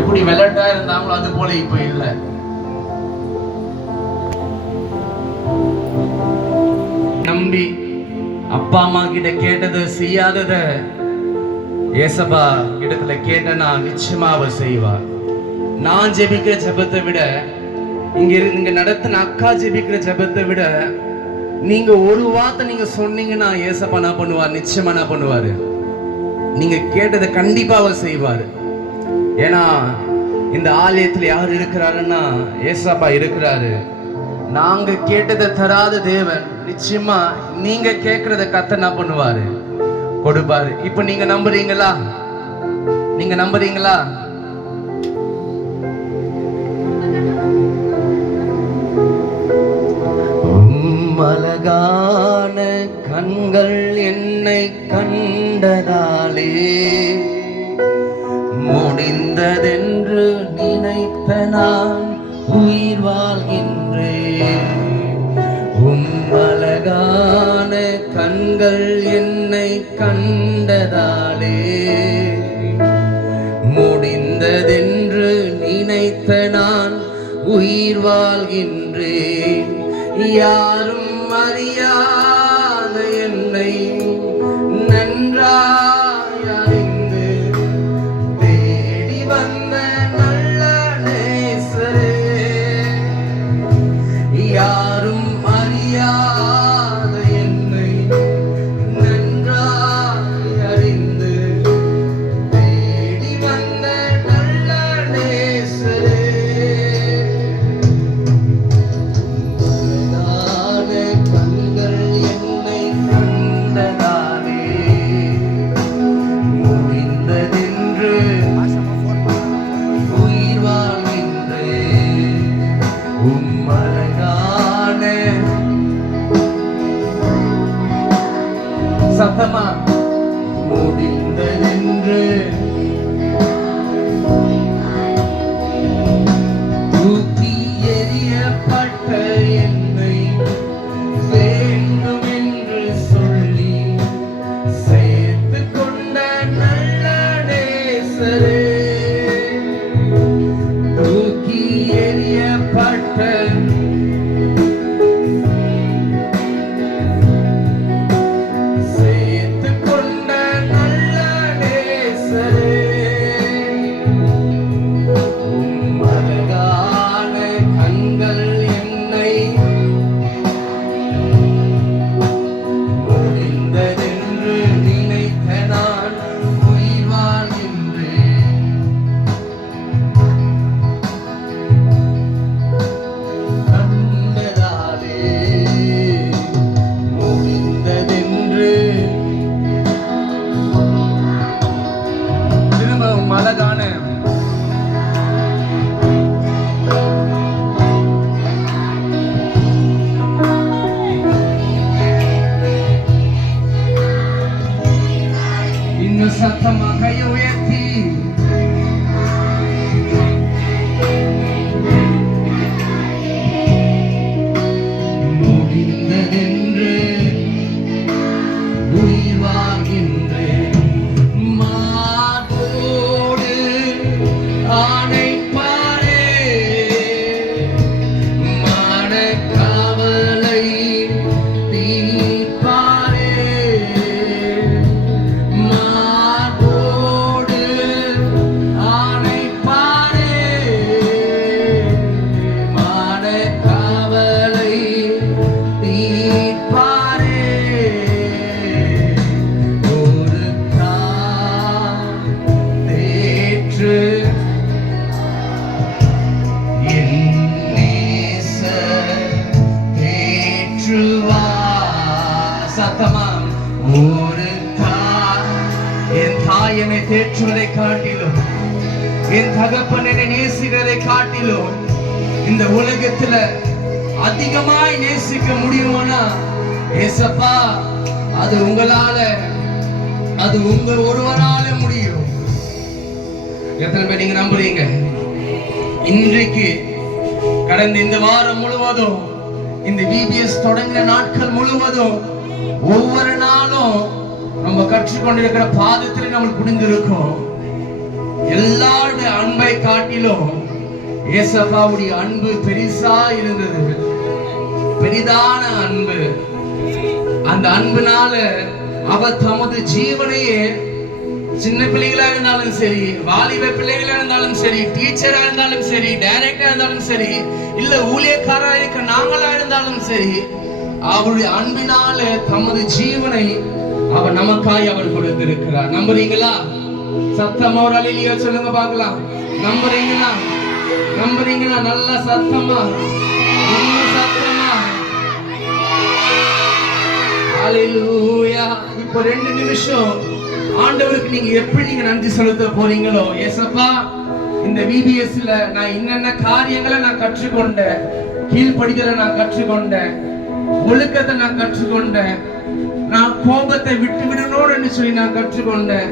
எப்படி விளையாட்டா இருந்தாங்களோ அது போல இப்ப இல்ல. நம்பி அப்பா அம்மா கிட்ட கேட்டதை செய்யாதத ஏசப்பா இடத்துல கேட்டனா நிச்சயமா அவர் செய்வார். நான் ஜெபிக்கிற ஜெபத்தை விட இங்க நடத்தின அக்கா ஜெபிக்கிற ஜெபத்தை விட நீங்க ஒரு வார்த்தை நீங்க சொன்னீங்கன்னா ஏசப்பா என்ன பண்ணுவார்? நிச்சயமா என்ன பண்ணுவாரு? நீங்க கேட்டதை கண்டிப்பா அவர் செய்வாரு. ஏன்னா இந்த ஆலயத்துல யார் இருக்கிறாருன்னா ஏசப்பா இருக்கிறாரு. நாங்க கேட்டதை தராத தேவன் நிச்சயமா நீங்க கேட்கறத கர்த்தர் என்ன பண்ணுவாரு? கொடுப்பாரு. இப்ப நீங்க நம்புறீங்களா? நீங்க நம்புறீங்களா? அழகான கண்கள் என்னை கண்டதாலே முடிந்ததென்று நினைத்த நான் உயிர் வாழ்கின்றேன். அழகான கண்கள் என்னை கண்டதாலே முடிந்ததென்று நினைத்த நான் உயிர் வாழ்கின்றேன். யாரும் அறியாத என்னை நன்றாய் அறிந்து தேடி வந்த நல்ல நேசரே, யாரும் அறியாத என்னை நன்றாய் அறிந்து தேடி வந்த நல்ல நேசரே, சத்தமா முடிந்ததென்று தூக்கி எறியப்பட்ட என்னை வேண்டும் என்று சொல்லி சேர்த்து கொண்ட நல்ல நேசரே, தூக்கி எறியப்பட்ட சத்தமா கையை உயர்த்தி முடிந்ததென்று உயிர் வாழ்கின்றேன். மார்போடு ஆணைப்பாரே, மனக்காவலை தீர்ப்பாரே, என்னை தேற்றுவதை காட்டிலும் என் தகப்பன் என்னை நேசிக்கிறதை காட்டிலும் இந்த உலகத்துல அதிகமாய் நேசிக்க முடியுமானா ஏசப்பா அது உங்களால, அது உங்க ஒருவரால முடியும். எத்தனை பேர் நீங்க நம்புறீங்க? இன்றைக்கு கடந்த இந்த வாரம் முழுவதும் இந்த விபிஎஸ் தொடங்கின நாட்கள் முழுவதும் ஒவ்வொரு நாளும் நம்ம கற்றுக்கொண்டிருக்கிற பாதத்தில் நம்ம புரிந்திருக்கோம். எல்லாருடைய அன்பை காட்டி காட்டிலும் ஏசப்பாவுடைய அன்பு பெரிசா இருந்தது. பெரிதான அன்பு. அந்த அன்புனால அவர் தமது ஜீவனையே, சின்ன பிள்ளைகளா இருந்தாலும் சரி, வாலிப பிள்ளைகளா இருந்தாலும் சரி, டீச்சரா இருந்தாலும் சரி, டைரக்டரா இருந்தாலும் சரி, இல்ல ஊழியக்காரா இருக்க நாங்களா இருந்தாலும் சரி, அவருடைய அன்பினால தமது ஜீவனை அவர் நமக்காய் அவர் கொடுத்திருக்கிறார். நம்புறீங்களா? சத்தமா ஒரு அல்லேலூயா சொல்லுங்க பார்க்கலாம். நம்புறீங்களா? நம்புறீங்களா? நல்ல சத்தமா, இன்னும் சத்தமா அல்லேலூயா. இப்போ 2 நிமிஷம் ஆண்டவருக்கு நீங்க எப்படி நீங்க நன்றி செலுத்த போறீங்களோ, ஏசப்பா இந்த விபிஎஸ்ல நான் என்னென்ன காரியங்களை நான் கற்றுக்கொண்டேன், கீழ்ப்படிதலை நான் கற்றுக்கொண்டேன், ஒழுக்கத்தை நான் கற்றுக்கொண்டேன், நான் கோபத்தை விட்டு விடணும் என்று சொல்லி நான் கற்றுக்கொண்டேன்,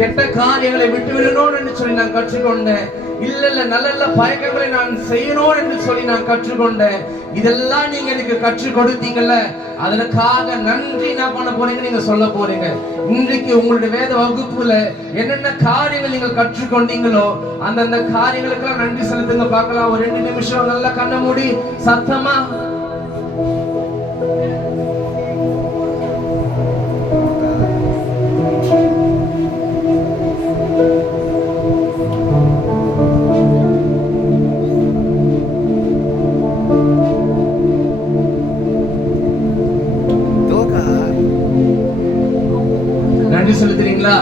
கெட்ட காரியங்களை விட்டு விடணும் என்று சொல்லி நான் கற்றுக்கொண்டேன், இல்ல நல்ல பழக்கங்களை நான் செய்யணும் என்று சொல்லி நான் கற்றுக்கொண்டேன். இதெல்லாம் நீங்க எனக்கு கற்றுக் கொடுத்தீங்கல்ல, அதற்காக நன்றி நான் பண்ண போறீங்க நீங்க சொல்ல போறீங்க. இன்றைக்கு உங்களுடைய வேத வகுப்புல என்னென்ன காரியங்கள் நீங்கள் கற்றுக்கொண்டீங்களோ அந்தந்த காரியங்களுக்கெல்லாம் நன்றி செலுத்துங்க பார்க்கலாம். ஒரு 2 நிமிஷம் நல்லா கண்ண மூடி சத்தமா நன்றி செலுத்துறீங்களா?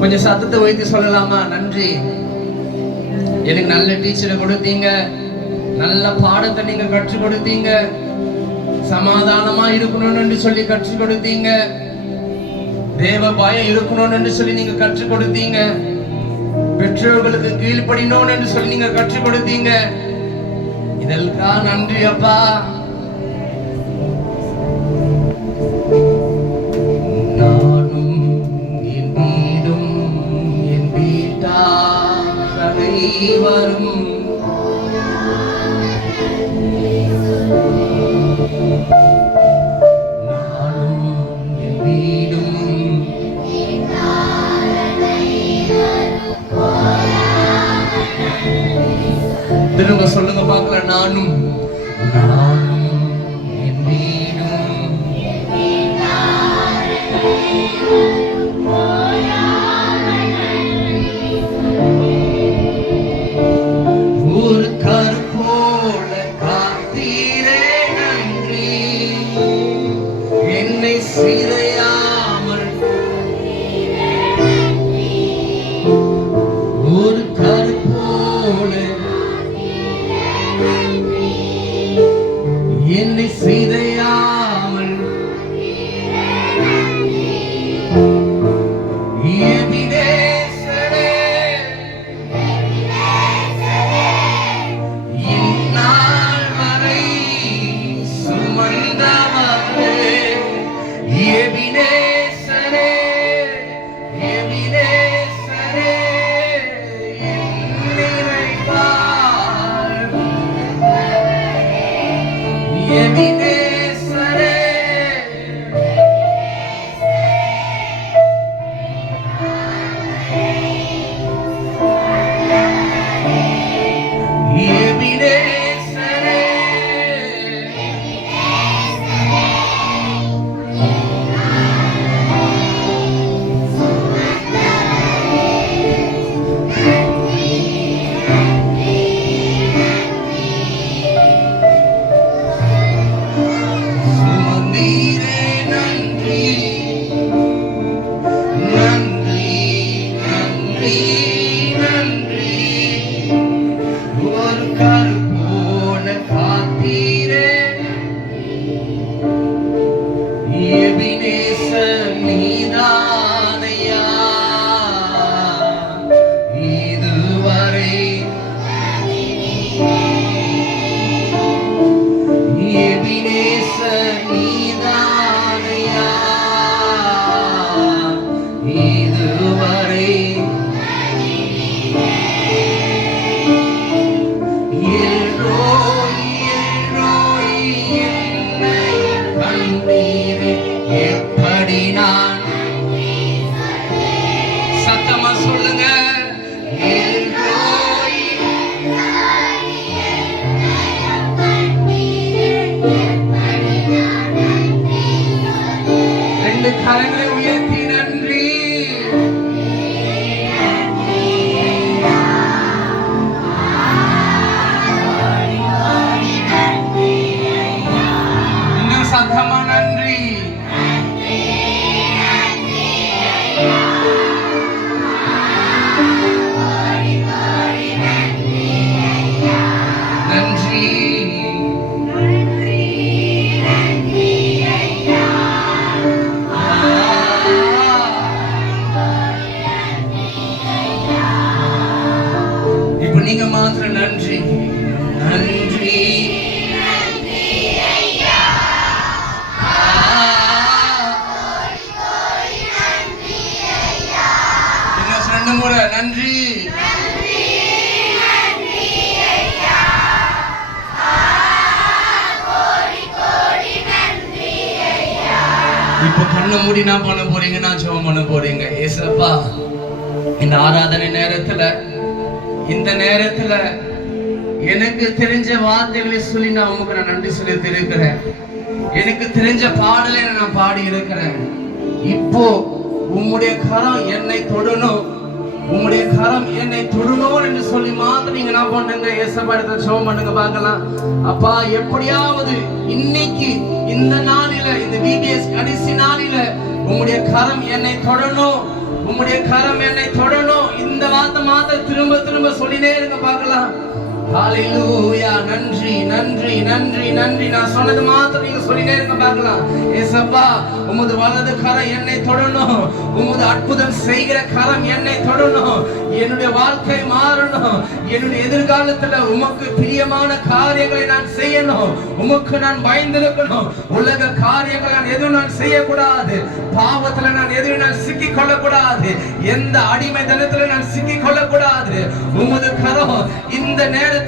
கொஞ்சம் சத்தத்தை வைத்து சொல்லலாமா? நன்றி, எனக்கு நல்ல டீச்சரை கொடுத்தீங்க, நல்ல பாடத்தை நீங்க கற்றுக் கொடுத்தீங்க, சமாதானமா இருக்கணும்னு சொல்லி கற்றுக் கொடுத்தீங்க, தேவ பயம் இருக்கணும்னு சொல்லி நீங்க கற்றுக் கொடுத்தீங்க, பெற்றோர்களுக்கு கீழ்ப்படியணும்னு சொல்லி நீங்க கற்றுக் கொடுத்தீங்க. இதெல்லாம் நன்றி அப்பா. வரும் நானும் என் வீடும் திரும்ப சொல்லுங்க பார்க்கலாம். நானும் என் வீடும் சிதையாமல் ஒரு கருப்போல என்னை சிதையாமல் சத்தமா சொல்லுங்க. நீங்க மாத்திரம் நன்றி நன்றி. ரெண்டு முறை நன்றி. இப்ப கண்ண மூடி நான் பண்ண போறீங்க, நான் ஜெபம் பண்ண போறீங்க. ஏசப்பா, இந்த ஆராதனை நேரத்துல, இந்த நேரத்துல எனக்கு தெரிஞ்ச வார்த்தைகளை சொல்லி நான் உங்களுக்கு நான் நன்றி சொல்லி இருக்கிறேன். எனக்கு தெரிஞ்ச பாடலை நான் பாடி இருக்கிறேன். இப்போ உம்முடைய கரம் என்னை தொடணும், உம்முடைய கரம் என்னை தொடணும் என்று சொல்லி மாத்திரம் நீங்க என்ன பண்ணுங்க, ஏசப்பா இடத்துல ஜெபம் பண்ணுங்க பார்க்கலாம். அப்பா, எப்படியாவது இன்னைக்கு இந்த நாளில, இந்த விபிஎஸ் கடைசி நாளில உம்முடைய கரம் என்னை தொடணும், உம்முடைய கரம் என்னை தொடணும். இந்த வார்த்தை மாத்திரம் திரும்ப திரும்ப சொல்லினே இருங்க பார்க்கலாம். ஹalleluya. நன்றி நன்றி நன்றி நன்றி. நான் சொன்னது மாத்திரம் நீங்க சொல்லினே இருங்க பார்க்கலாம். ஏசப்பா, உமது வலது கரம் என்னை தொடணும், உமது அற்புதம் செய்கிற கரம் என்னை தொடணும். என்னுடைய வாழ்க்கை மாறணும், என்னுடைய எதிர்காலத்துல உமக்கு பிரியமான காரியங்களை நான் செய்யணும், உமக்கு நான் பயந்திருக்கணும். உலக காரியங்களை நான் எதுவும் நான் செய்யக்கூடாது, பாவத்துல நான் எதுவும் நான் சிக்கிக் கொள்ளக்கூடாது, எந்த அடிமை தனத்துல நான் சிக்கிக் கொள்ளக்கூடாது. உமது கரம் இந்த நேரத்துல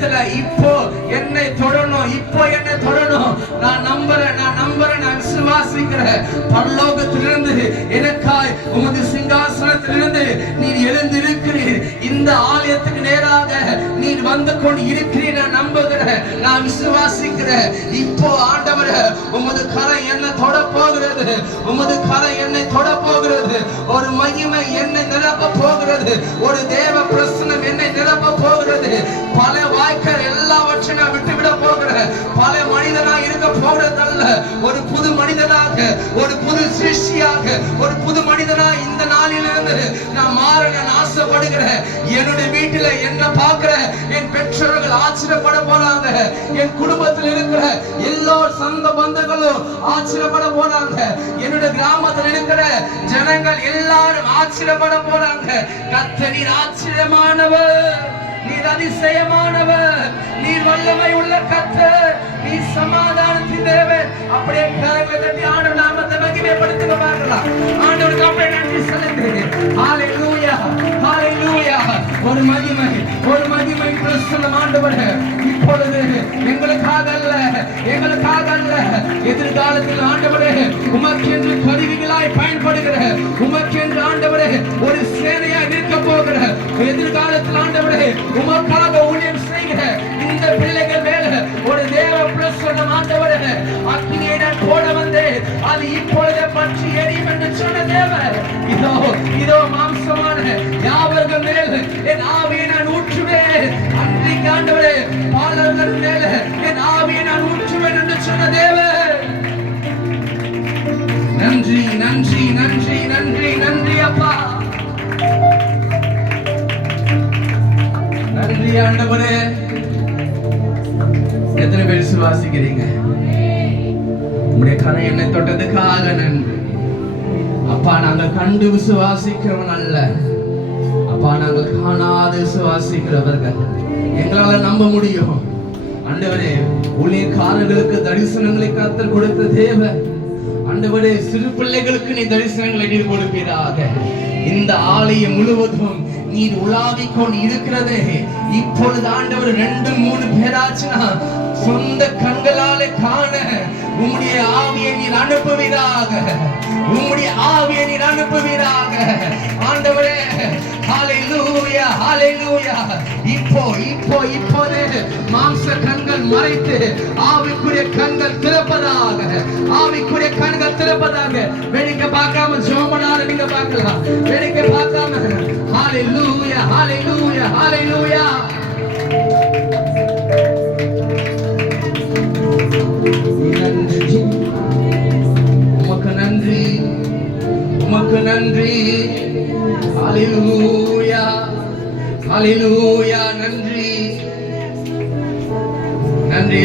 இப்போ என்னை தொடணும், இப்போ என்னை தொடணும். நான் நம்புறேன், நான் நம்புறேன், நான் விசுவாசிக்கிறேன். பரலோகத்திலிருந்து எனக்காய் உமது சிங்காசனத்திலிருந்து நீர் எழுந்திருக்கிறீர். இந்த ஆலயத்துக்கு நேராக நீர் வந்து கொண்டு இருக்கிறீர். நான் நம்புகிறேன், நான் விசுவாசிக்கிறேன். இப்போ ஆண்டவரே, உமது கரம் என்னை தொட போகிறது, உமது கரம் என்னை தொட போகிறது. ஒரு மகிமை என்னை நிரப்ப போகிறது, ஒரு தேவ பிரசன்னம் என்னை நிரப்ப போகிறது. பல வாய்க்கால் எல்லாவற்றையும் நான் விட்டுவிட போகிறேன். பல மனிதனா இருக்க போகிறதல்ல, ஒரு புது மனிதனாக, ஒரு புது சிருஷ்டியாக, ஒரு புது மனிதனா இந்த நாளிலிருந்து நான் மாற நான் ஆசைப்படுகிறேன். என்னுடைய வீட்டில என்ன பார்க்கிற என் பெற்றோர்கள் ஆச்சரியப்பட போறாங்க, என் குடும்பத்தில் இருக்கிற எல்லா சொந்த பந்தங்களும் ஆச்சரியப்பட போறாங்க, என்னுடைய கிராமத்தில் இருக்கிற ஜனங்கள் எல்லாரும் ஆச்சரியப்பட போறாங்க. கர்த்தர் நீர் ஆச்சரியமானவர், நீர் அதிசயமானவர், நீர் வல்லமை உள்ள கர்த்தர், நீர் சமாதானத்தின் தேவன். அப்படியே கரங்களை தட்டி ஆண்டவர் நாமத்தை மகிமைப்படுத்துங்க பார்க்கலாம். ஆண்டவருக்கு அப்படியே நன்றி செலுத்துங்க. ஹalleluya ஹalleluya. ஒரு மகிமை, ஒரு மகிமை பிரசன்னம் ஆண்டவரே இப்பொழுது எங்களுக்காக அல்ல, எங்களுக்காக அல்ல, எதிர்காலத்தில் ஆண்டவரே உமக்கென்று கருவிகளாய் பயன்படுகிற, உமக்கென்று ஆண்டவரே ஒரு சேனையாய் நிற்க போகிற, எதிர்காலத்தில் ஆண்டவரே உமக்காக ஊழியம் செய்கிற இந்த பிள்ளைகள் மேல ஒரு தேவ பிரசன்னம் ஆண்டவரே அக்கினியை நான் போட வந்தேன், அது இப்பொழுது பற்றி எரியும் என்று சொன்ன தேவன். இதோ இதோ மாம்சமான யாவர்கள் மேல் என் ஆவியை நான் ஊற்றுவேன். அன்றைக்கு ஆண்டவரே பாலர்கள் மேல என் ஆவியை நான் ஊற்றுவேன் என்று சொன்ன தேவன். நன்றி நன்றி நன்றி நன்றி நன்றி அப்பா, நன்றி ஆண்டவரே. எத்தனை பேர் விசுவாசிக்கிறீங்க? உங்களுடைய கரம் என்னை தொட்டதுக்காக நன்றி அப்பா. நாங்கள் கண்டு விசுவாசிக்கிறவன் அல்ல அப்பா, நாங்கள் காணாது விசுவாசிக்கிறவர்கள். எங்களால நம்ப முடியும் ஆண்டவரே. ஊழியக்காரர்களுக்கு தரிசனங்களை கர்த்தர் கொடுத்த தேவன் ஆண்டவரே, சிறு பிள்ளைகளுக்கு நீ தரிசனங்களை நீர் கொடுப்பீராக. இந்த ஆலயம் முழுவதும் நீர் உலாவிக் கொண்டு இருக்கிறதே இப்பொழுது ஆண்டவர் 2-3 பேராச்சுனா சொந்த கண்களாலே காண உம்முடைய ஆவியை நீர் அனுப்புவீராக, உம்முடைய ஆவியை நீர் அனுப்புவீராக ஆண்டவரே. ஹalleluya ஹalleluya. இப்போது மாம்ச கண்கள் மறைத்து ஆவிக்குரிய கண்கள் திறப்பதாக, ஆவிக்குரிய கண்கள் திறப்பதாக. வேடிக்கை பார்க்காம ஜோமனால நீங்க பார்க்கலாம், வேடிக்கை பார்க்காம. ஹalleluya ஹalleluya ஹalleluya. நன்றி உமக்கு, நன்றி உமக்கு நன்றி. ஹalleluya ஹalleluya. நன்றி நன்றி.